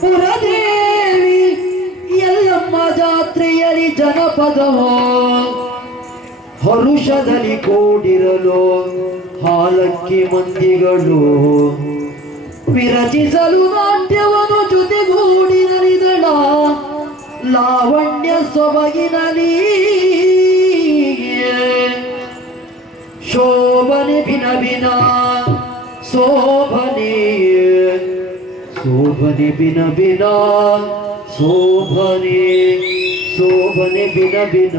ಪುರದೇವಿ ಎಲ್ಲಮ್ಮ ಜಾತ್ರೆಯಲ್ಲಿ ಜನಪದವೋ ಹರುಷದಲ್ಲಿ ಕೂಡಿರಲು ಹಾಲಕ್ಕಿ ಮಂದಿಗಳು ವಿರಚಿಸಲು ನಾಟ್ಯವನ್ನು ಜೊತೆಗೂಡಿನಲಿದಳ ಲಾವಣ್ಯ ಸೊಬಗಿನಲಿ ಶೋಭನೆ ಭಿನ ಭಿನ ಶೋಭನೆ ಶೋಭನೆ ಭಿನ ಭಿನ ಶೋಭನೆ ಶೋಭನೆ ಭಿನ ಭಿನ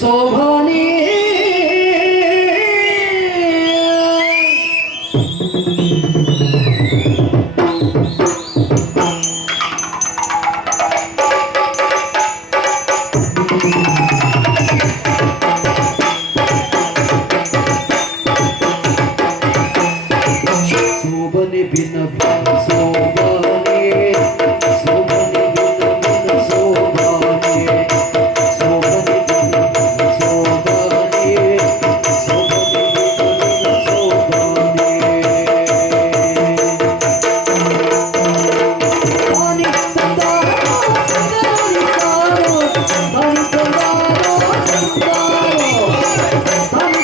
ಶೋಭನೆ शोभने भिन्न भिन्न शोभने शोभने भिन्न भिन्न शोभने शोभने भिन्न भिन्न शोभने शोभने भिन्न भिन्न शोभने पानी संदारो संदारो पानी संदारो संदारो पानी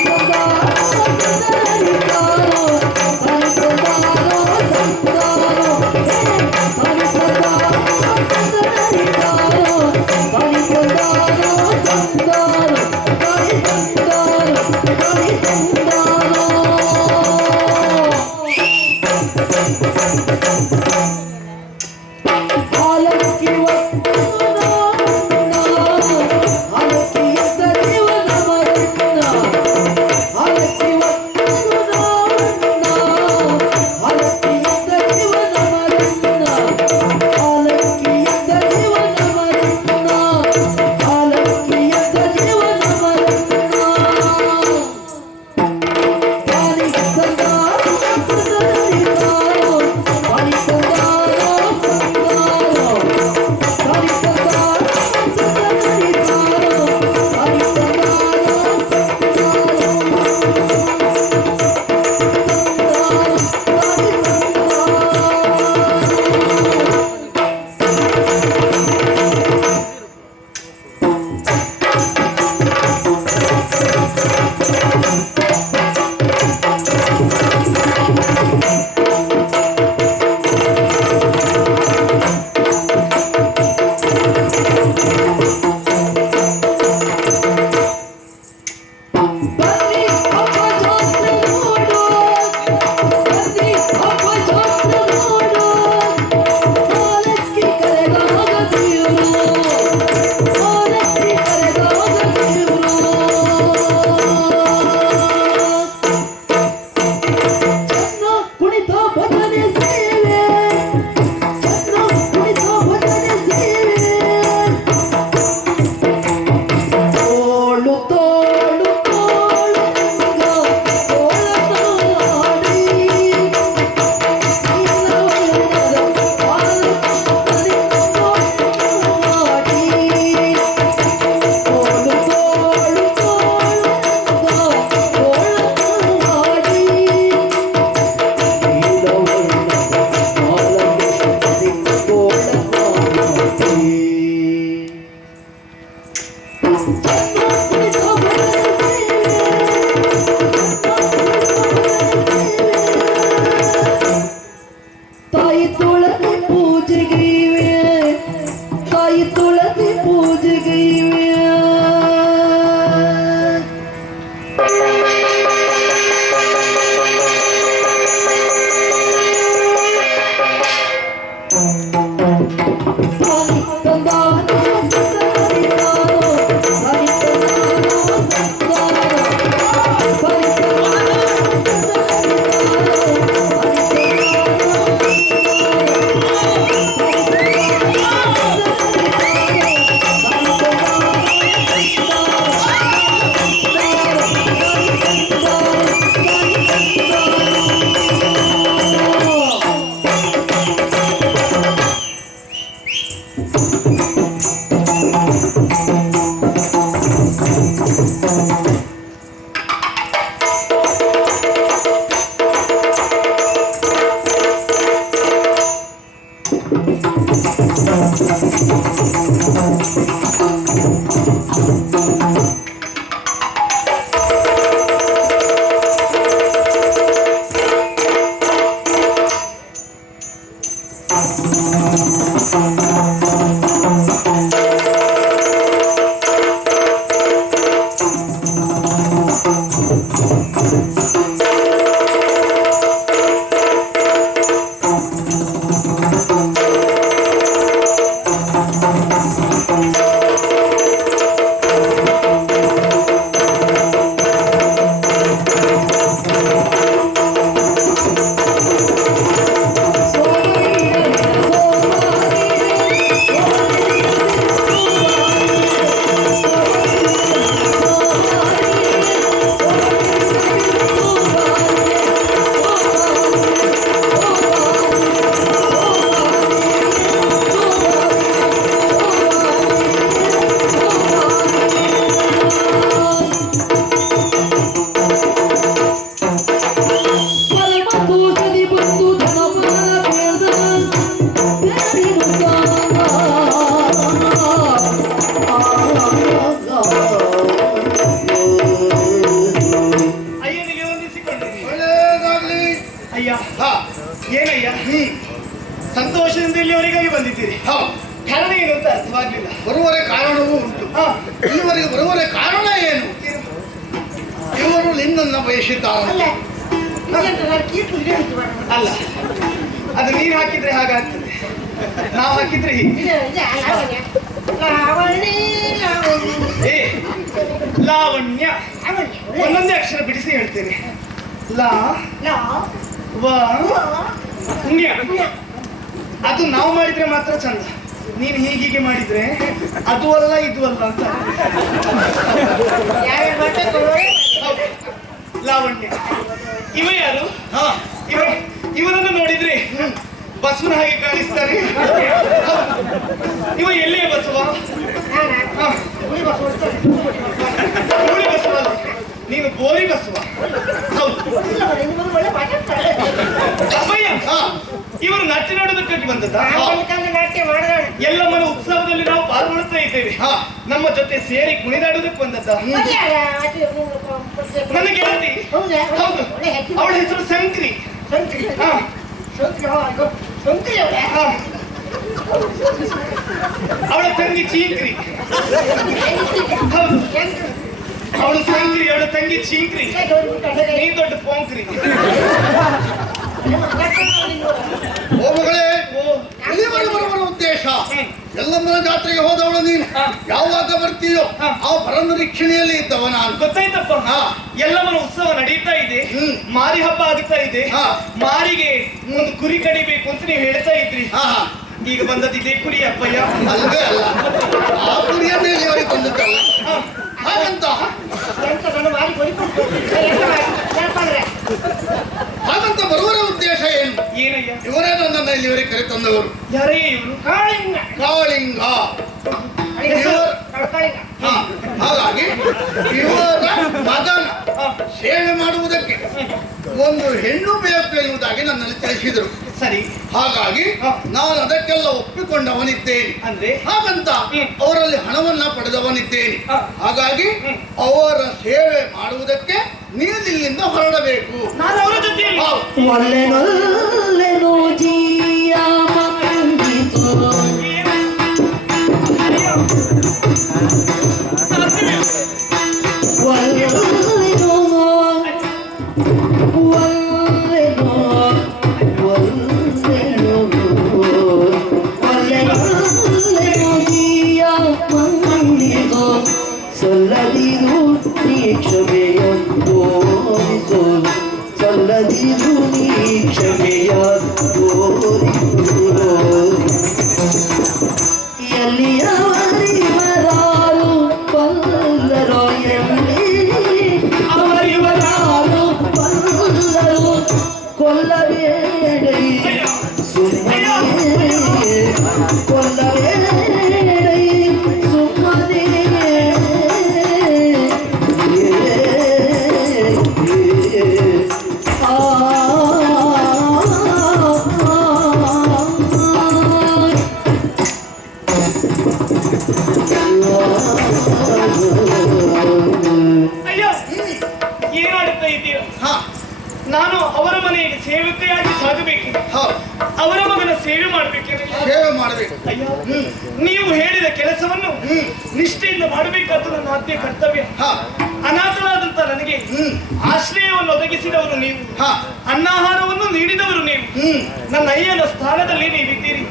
ಸಂತೋಷದಿಂದ ಇಲ್ಲಿವರೆಗಾಗಿ ಬಂದಿದ್ದೀರಿ. ಕಾರಣ ಏನು ಅಂತ ಅರ್ಥವಾಗಲಿಲ್ಲ. ಬರುವರೆ ಕಾರಣವೂ ಉಂಟು. ಇಲ್ಲಿವರೆಗೆ ಬರುವರೆ ಕಾರಣ ಏನು? ಇವರು ನಿನ್ನನ್ನ ಬಯಸಿದ್ದಾರೆ. ಅಲ್ಲ, ಅದು ನೀರು ಹಾಕಿದ್ರೆ ಹಾಗಾಗ್ತದೆ, ನಾವು ಹಾಕಿದ್ರೆ ಹೀಗೆ. ಏ ಲಾವಣ್ಯ, ಒಂದೊಂದೇ ಅಕ್ಷರ ಬಿಡಿಸಿ ಹೇಳ್ತೇನೆ. ಲಾ ವ ಣ್ಯ. ಅದು ನಾವು ಮಾಡಿದ್ರೆ ಮಾತ್ರ ಚಂದ. ನೀನು ಹೀಗೀಗೆ ಮಾಡಿದ್ರೆ ಅದು ಅಲ್ಲ ಇದು ಅಲ್ಲ ಅಂತ. ಲಾವಣ್ಯ ಇವ ಯಾರು? ಇವರನ್ನು ನೋಡಿದ್ರೆ ಬಸವನ ಹಾಗೆ ಕಾಣಿಸ್ತಾರೆ. ಇವ ಎಲ್ಲೇ ಬಸವ? ಹುಳಿ ಬಸವ ಅಲ್ಲ, ನೀನು ಗೋರಿ ಬಸವ. ಅಪ್ಪಯ್ಯ, ಇವರು ನಾಟ್ಯ ನೋಡೋದಕ್ಕಾಗಿ ಬಂದದ್ದ? ಎಲ್ಲಮ್ಮನ ಉತ್ಸವದಲ್ಲಿ ನಾವು ಪಾಲ್ಗೊಳ್ತಾ ಇದ್ದೇವೆ. ನಮ್ಮ ಜೊತೆ ಸೇರಿ ಕುಣಿದಾಡೋದಕ್ಕೆ ಬಂದದ್ದ? ನನ್ನ ಗೆಳತಿ. ಹೌದು, ಅವಳ ಹೆಸರು ಸಂಕ್ರಿ. ಅವಳ ತಂಗಿ ಚೀಕ್ರಿ. ಹೌದು, ಅವಳು ಸಂಕ್ರಿ, ಅವಳ ತಂಗಿ ಚೀಕ್ರಿ, ನೀ ದೊಡ್ಡ ಪೋಂಕ್ರಿ. ಹೋಮಗಳೇ, ಇಲ್ಲಿವರೆಗೆ ಬರುವ ಉದ್ದೇಶ ಎಲ್ಲಮ್ಮನ ಜಾತ್ರೆಗೆ ಹೋದವಳು ನೀನು. ಯಾವಾಗ ಬರ್ತೀಯೋ ಆ ಪರನಿರೀಕ್ಷಣೆಯಲ್ಲಿ ಇದ್ದವ ನಾನು. ಗೊತ್ತಾಯ್ತಪ್ಪ. ಎಲ್ಲಮ್ಮನ ಉತ್ಸವ ನಡೀತಾ ಇದೆ, ಮಾರಿ ಹಬ್ಬ ಆಗುತ್ತಾ ಇದೆ. ಮಾರಿಗೆ ಒಂದು ಕುರಿ ಕಡಿಬೇಕು ಅಂತ ನೀವು ಹೇಳ್ತಾ ಇದ್ರಿ. ಈಗ ಬಂದದ್ದಿದೆ ಕುರಿ ಅಪ್ಪಯ್ಯ. ಅಲ್ಲವೇ ಅಲ್ಲ, ಆ ಕುರಿಯನ್ನೇ ಇಲ್ಲಿವರೆಗೆ ಬಂದದ್ದಲ್ಲ. ಹಾಗಂತ ಹಾಗಂತ ಬರುವರ ಉದ್ದೇಶ ಏನು? ಏನಯ್ಯ? ಇವರೇ ನನ್ನನ್ನು ಇಲ್ಲಿವರೆಗೆ ಕರೆ ತಂದವರು. ಯಾರೇ ಇವರು? ಕಾಳಿಂಗ. ಹಾಗಾಗಿ ಇವರ ಮಗನ ಸೇವೆ ಮಾಡುವುದಕ್ಕೆ ಒಂದು ಹೆಣ್ಣು ಬೇಕು ಎನ್ನುವುದಾಗಿ ನನ್ನಲ್ಲಿ ತಿಳಿಸಿದರು. ಸರಿ, ಹಾಗಾಗಿ ನಾನು ಅದಕ್ಕೆಲ್ಲ ಒಪ್ಪಿಕೊಂಡವನಿದ್ದೇನೆ. ಅಂದ್ರೆ ಹಾಗಂತ ಅವರಲ್ಲಿ ಹಣವನ್ನ ಪಡೆದವನಿದ್ದೇನೆ. ಹಾಗಾಗಿ ಅವರ ಸೇವೆ ಮಾಡುವುದಕ್ಕೆ ನೀವು ಇಲ್ಲಿಂದ ಹೊರಡಬೇಕು. ನಾನು ಅವರ ಜೊತೆಯಲ್ಲಿ ಒಲ್ಲೆನೊಲ್ಲೆನೋ ಜೀಯ ಮಂಗಿತು ಒಲ್ಲೆನೋ ಒಲ್ಲೆನೋ ಒಲ್ಲೆನೋ ಒಲ್ಲೆನೊಲ್ಲೆನೋ ಜೀಯ ಮಂಗಿತು ಸಲ್ಲದಿರು ನೀ ಕ್ಷಮೆಯಂತೋ ಸಲ್ಲದಿರು ನೀ ಕ್ಷಮೆಯಂತೋ ಮಾಡಬೇಕೇನೆ ಸೇವೆ ಮಾಡಬೇಕು. ಅಯ್ಯ ನೀವು ಹೇಳಿದ ಕೆಲಸವನ್ನು ನಿಷ್ಠೆಯಿಂದ ಮಾಡಬೇಕಾದ್ದು ನನ್ನ ಆದ್ಯ ಕರ್ತವ್ಯ. ಹಾ ಅನಾಥನಾದಂತ ನನಗೆ ಆಶ್ರಯವನ್ನು ಒದಗಿಸಿದವರು ನೀವು, ಹಾ ಅನ್ನಾಹಾರವನ್ನು ನೀಡಿದವರು ನೀವು, ನನ್ನ ಅಯ್ಯನ ಸ್ಥಾನದಲ್ಲಿ ನೀವಿದ್ದೀರಿ.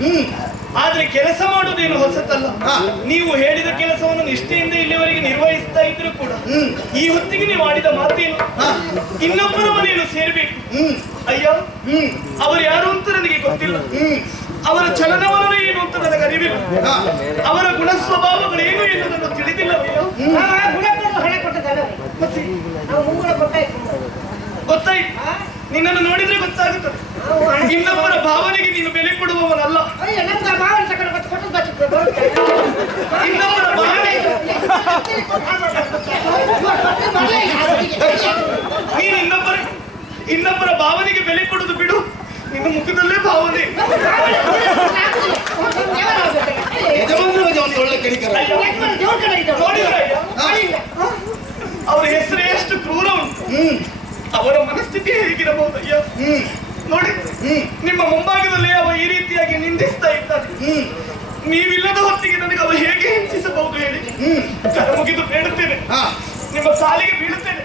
ಆದ್ರೆ ಕೆಲಸ ಮಾಡುವುದೇನು ಹೊಸತಲ್ಲ. ನೀವು ಹೇಳಿದ ಕೆಲಸವನ್ನು ನಿಷ್ಠೆಯಿಂದ ಇಲ್ಲಿವರೆಗೆ ನಿರ್ವಹಿಸ್ತಾ ಇದ್ರು ಕೂಡ ಈ ಹೊತ್ತಿಗೆ ನೀವು ಆಡಿದ ಮಾತೇನು, ಇನ್ನೊಬ್ಬರ ಮನೆಯನ್ನು ಸೇರ್ಬೇಕು. ಅಯ್ಯ ಅವರು ಯಾರು ಅಂತ ನನಗೆ ಗೊತ್ತಿಲ್ಲ, ಅವರ ಚಲನವಲನ ಏನು ಅಂತ ನನಗೆ ಅರಿವಿಲ್ಲ, ಅವರ ಗುಣ ಸ್ವಭಾವಗಳು ಏನು ಎನ್ನುವುದನ್ನು ತಿಳಿದಿಲ್ಲವಯ್ಯ. ಮತ್ತೆ ಗೊತ್ತಾಯ್ತು, ನಿನ್ನನ್ನು ನೋಡಿದ್ರೆ ಗೊತ್ತಾಗುತ್ತದೆ. ಇನ್ನೊಬ್ಬರ ಭಾವನೆಗೆ ನೀನು ಬೆಲೆ ಕೊಡುವವನಲ್ಲ. ಇನ್ನೊಬ್ಬರ ಭಾವನೆ ನೀನು ಇನ್ನೊಬ್ಬರ ಭಾವನೆಗೆ ಬೆಲೆ ಕೊಡುದು ಬಿಡು, ನಿನ್ನ ಮುಖದಲ್ಲೇ ಭಾವನೆ. ಯಜಮಾನರಿಗೆ ಒಂದು ಒಳ್ಳೆ ಕರಿಕರ. ಅವರ ಹೆಸರೇ ಎಷ್ಟು ಕ್ರೂರ ಉಂಟು, ಅವರ ಮನಸ್ಥಿತಿ ಹೇಗಿರಬಹುದಯ್ಯ. ನೋಡಿ, ನಿಮ್ಮ ಮುಂಭಾಗದಲ್ಲಿ ಅವ ಈ ರೀತಿಯಾಗಿ ನಿಂದಿಸ್ತಾ ಇದ್ದಾರೆ. ನೀವಿಲ್ಲದ ಹೊತ್ತಿಗೆ ನನಗೆ ಅವ ಹೇಗೆ ಹಿಂಸಿಸಬಹುದು ಹೇಳಿ. ಕರ ಮುಗಿದು ಬೇಡುತ್ತೇನೆ, ನಿಮ್ಮ ಕಾಲಿಗೆ ಬೀಳುತ್ತೇನೆ.